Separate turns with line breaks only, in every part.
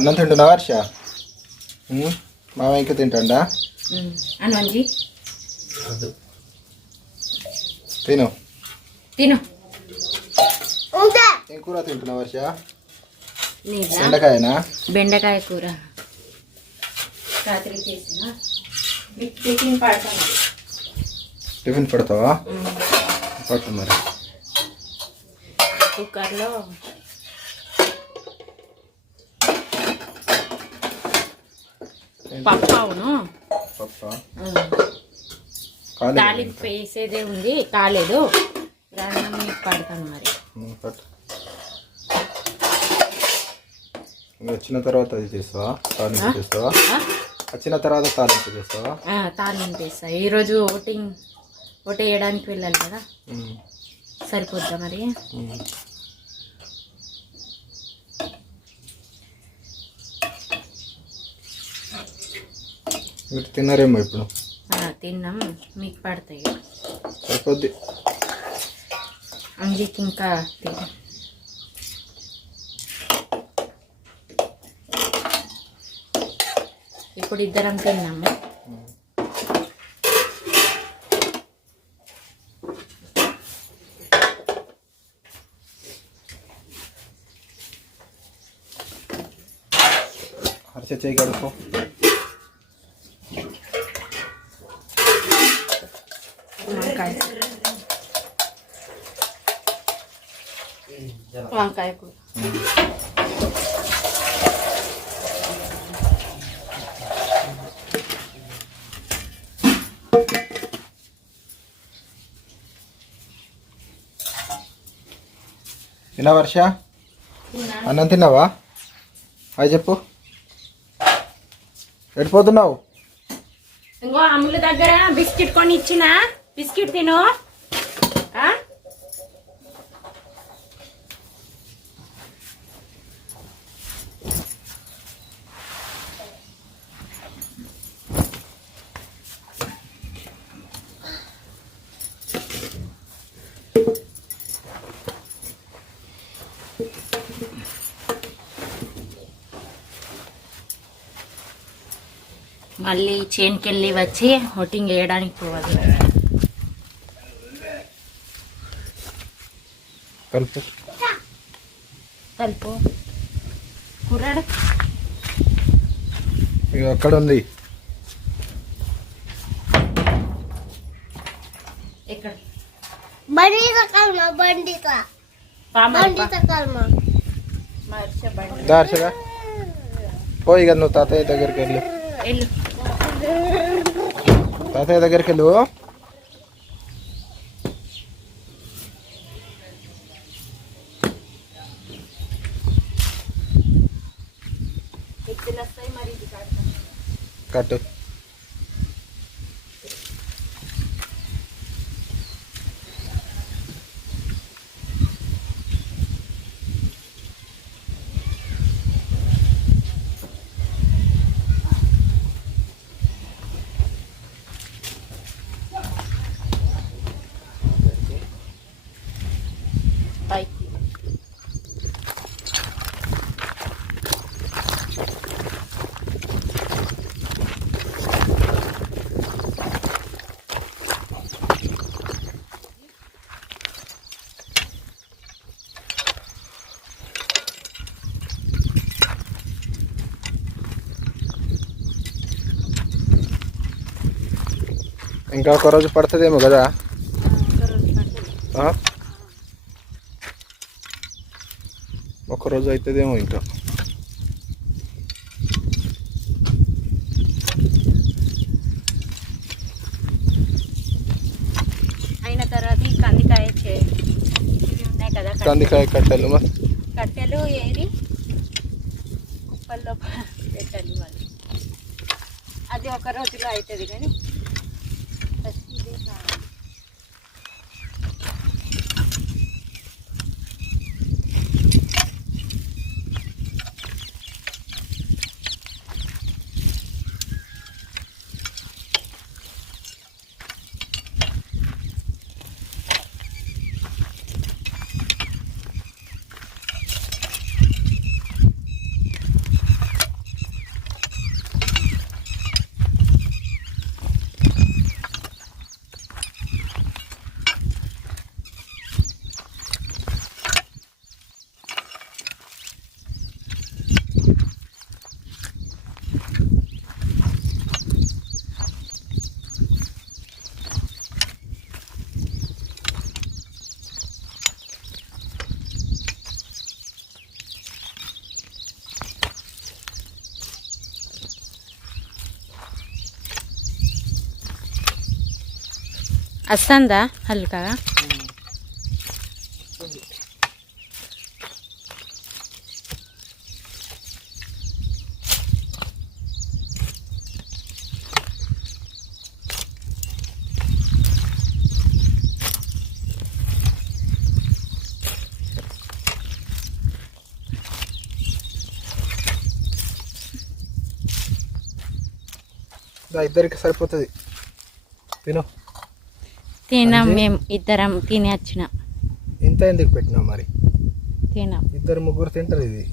అన్నం తింటున్నా వర్ష ఉమ్, మామ ఇంకా తింటాడా?
అన్నంజీ
తిను.
తిను.
ఏం కూర తింటున్నా వర్ష
నీదా
బెండకాయనా?
బెండకాయ కూర. రాత్రి చేసిన. టిఫిన్ పడతాను.
టిఫిన్ పెడతావా? పట్టు మరి.
కుక్కర్లో పప్పు? అవును తాలింపు వేసేదే ఉంది కాలేదు. అన్నం మీకు పడతాను మరి.
వచ్చిన తర్వాత అది చేస్తావా? తాలింపు చేస్తావా? వచ్చిన తర్వాత తాలింపు చేస్తావా?
తాలింపు వేస్తా ఈరోజు ఓటింగ్ ఓటు వేయడానికి వెళ్ళాలి కదా? సరిపోద్దా మరి?
మీరు తిన్నారేమో ఇప్పుడు?
తిన్నాం. మీకు పడతాయి?
సరిపోద్ది.
అంజికి ఇంకా ఇప్పుడు ఇద్దరం తిన్నాము.
హర్ష చేయి కడుకో
వంకాయ వంకాయ కూర
తిన్నా వర్ష అన్నం తిన్నావా? హాయ్ చెప్పు. ఎడిపోతున్నావు
ఇంకో అమ్ముల దగ్గర బిస్కెట్ కొని ఇచ్చిన బిస్కెట్ తిను ఆ? మళ్ళీ చేనుకి వెళ్ళి వచ్చి హోటింగ్ వేయడానికి పోవాలి.
కలుపు.
కలుపు. కుర్రాడు
ఇక అక్కడ ఉంది.
ఎక్కడ?
బండితో కల్మా
మర్చ బండి.
దా హర్షగా పోయి కదా నువ్వు తాతయ్య దగ్గరికి వెళ్ళు.
వెళ్ళు.
తాతయ్య దగ్గరికి వెళ్ళు కట్టు. ఇంకా ఒక రోజు పడుతుందేమో కదా? ఒక రోజు అవుతుందేమో ఇంకా.
అయిన తర్వాత ఈ కందికాయ కట్టెలు.
కందికాయ కట్టెలు
ఏరి కుప్పల్లో పెట్టాలి అది ఒక రోజులో అవుతుంది కానీ వస్తుందా
హల్కా ఇద్దరికి సరిపోతుంది. తినో.
తినాం మేము ఇద్దరం తిని వచ్చినాం.
ఇంత ఎందుకు పెట్టినావు మరి?
తినాం.
ఇద్దరు ముగ్గురు తింటారు ఇది.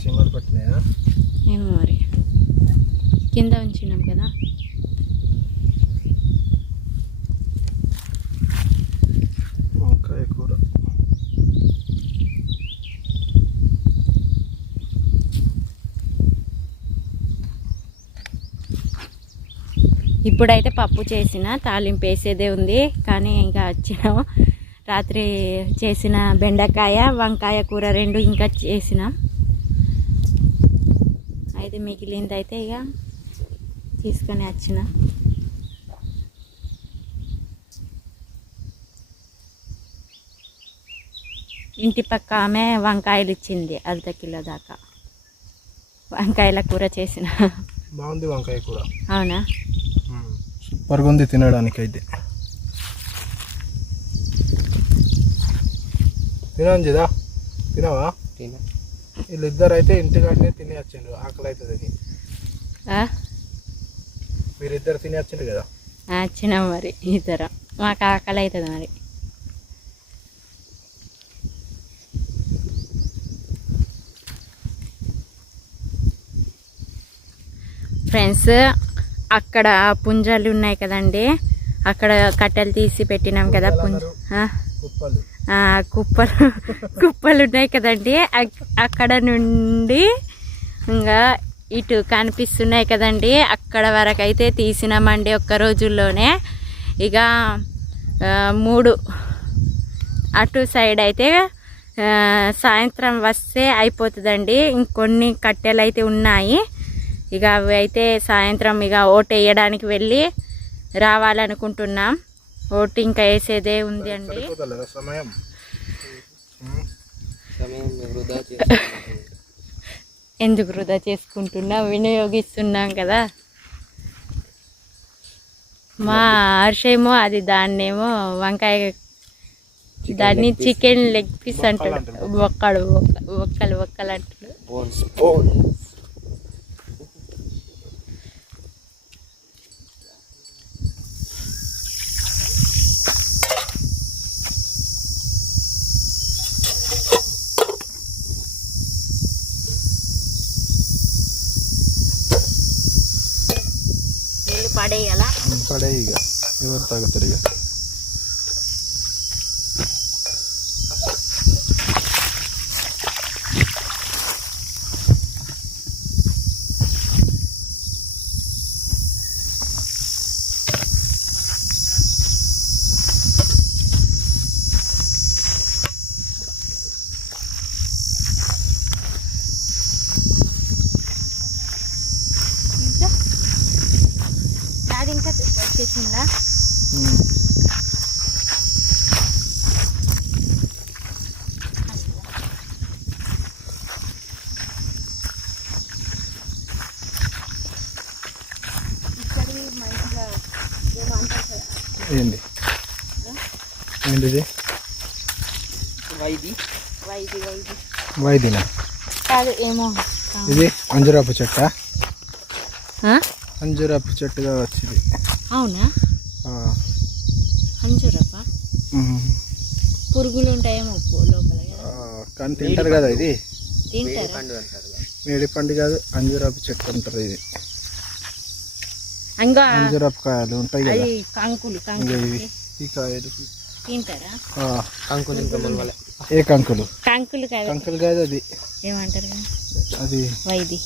చీమలు పట్టినాయా?
ఏమో మరి. కింద ఉంచినాం కదా
వంకాయ కూర
ఇప్పుడైతే పప్పు చేసిన తాలింపు వేసేదే ఉంది. కానీ ఇంకా వచ్చినాము రాత్రి చేసిన బెండకాయ వంకాయ కూర రెండు ఇంకా చేసినాం. అయితే మిగిలింది అయితే ఇక తీసుకొని వచ్చిన. ఇంటి పక్క ఆమె వంకాయలు ఇచ్చింది అర్ధ కిలో దాకా. వంకాయల కూర చేసిన.
బాగుంది వంకాయ కూర.
అవునా?
సూపర్గా ఉంది తినడానికి అయితే తినంజిదా తినవా? వీళ్ళిద్దరు అయితే ఇంటికాడనే తిని వచ్చిండ్రు ఆకలి అవుతుంది? మీరిద్దరు తిని వచ్చిండ్రు కదా
వచ్చినాం మరి ఇద్దరం. మాకు ఆకలి అవుతుంది మరి. ఫ్రెండ్స్ అక్కడ పుంజాలు ఉన్నాయి కదండి. అక్కడ కట్టెలు తీసి పెట్టినాం కదా పుంజ?
కుప్పలు
కుప్పలు. ఉన్నాయి కదండి. అక్- అక్కడ నుండి ఇంకా ఇటు కనిపిస్తున్నాయి కదండి. అక్కడ వరకు అయితే తీసినామండి ఒక్క రోజుల్లోనే. ఇక మూడు అటు సైడ్ అయితే సాయంత్రం వస్తే అయిపోతుందండి. ఇంకొన్ని కట్టెలు అయితే ఉన్నాయి. ఇక అవి అయితే సాయంత్రం ఇక ఓటు వేయడానికి వెళ్ళి రావాలనుకుంటున్నాం. ఓటు ఇంకా వేసేదే ఉంది అండి. ఎందుకు వృధా చేసుకుంటున్నా? వినియోగిస్తున్నాం కదా. మా హర్షేమో అది దాన్నేమో వంకాయ దాన్ని చికెన్ లెగ్ పీస్ అంటాడు. ఒక్కడు ఒక్క- ఒక్కలు ఒక్కలు అంటాడు. పడేయాలా
పడే ఇక ఎవరు
నాది ఇంకా వచ్చేసిందా
ఏంది? ఏంటిది?
వైది. వైది
వైదిన?
కాదు ఏమో.
ఇది అంజురాపు చెట్ట? అంజురాపు చెట్టుగా వచ్చింది
అవునా?
ఆ,
అంజూరప్ప. పురుగులు ఉంటాయేమో లోపల
కానీ తింటారు కదా ఇది.
తింటారా?
మేడి పండు కాదు. అంజురాపు చెట్టు అంటారు ఇది.
ఇంకా
అంజురాపు కాయలు ఉంటాయి కదా.
కంకులు కంకులు
ఈ కాయలు.
తింటారా?
ఆ, ఏ కంకులు?
కంకులు కాదు.
కంకులు కాదు అది.
ఏమంటారు?
అది
వైది.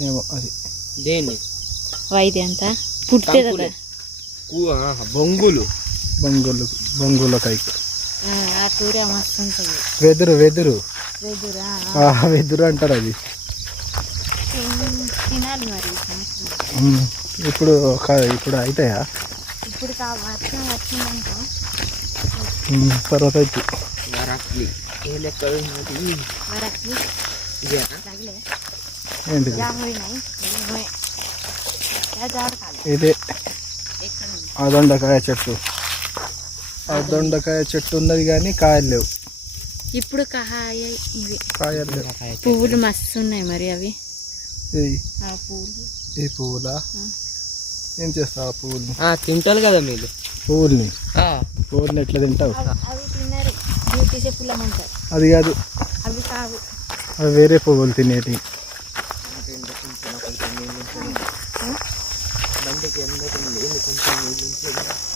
ఏమో అది.
దేన్ని? ವೈದ್ಯ ಅಂತ? ಪುಟ್ತದ బొంగులు
బొంగులు బొంగుల కైక్
ఆ కూర మస్తు ఉంటుంది
వెదురు వెదురు
వెదురా
వెదురు అంటారు అది
తినాలి మరి
ఇప్పుడు ఒక- ఇప్పుడు అవుతాయా
ఇప్పుడు వర్షం
వచ్చిందంటే తర్వాత అయితే
వరక్లి
ఇదే? ఆ దొండకాయ చెట్టు. ఆ దొండకాయ చెట్టు ఉన్నది కానీ కాయలు లేవు.
ఇప్పుడు కాయ ఇవి.
కాయలు లేవు.
పువ్వులు మస్తు ఉన్నాయి మరి అవి.
ఏయ్,
ఆ పువ్వులు.
ఈ పువ్వులా. ఏం చేస్తావు ఆ పువ్వుల్ని?
ఆ, తింటారు కదా మీరు.
పువ్వుల్ని?
ఆ,
పువ్వుల్ని ఎట్లా తింటావు? అది కాదు.
అవి కావు.
అవి వేరే పువ్వులు తినేటి
但是没人见到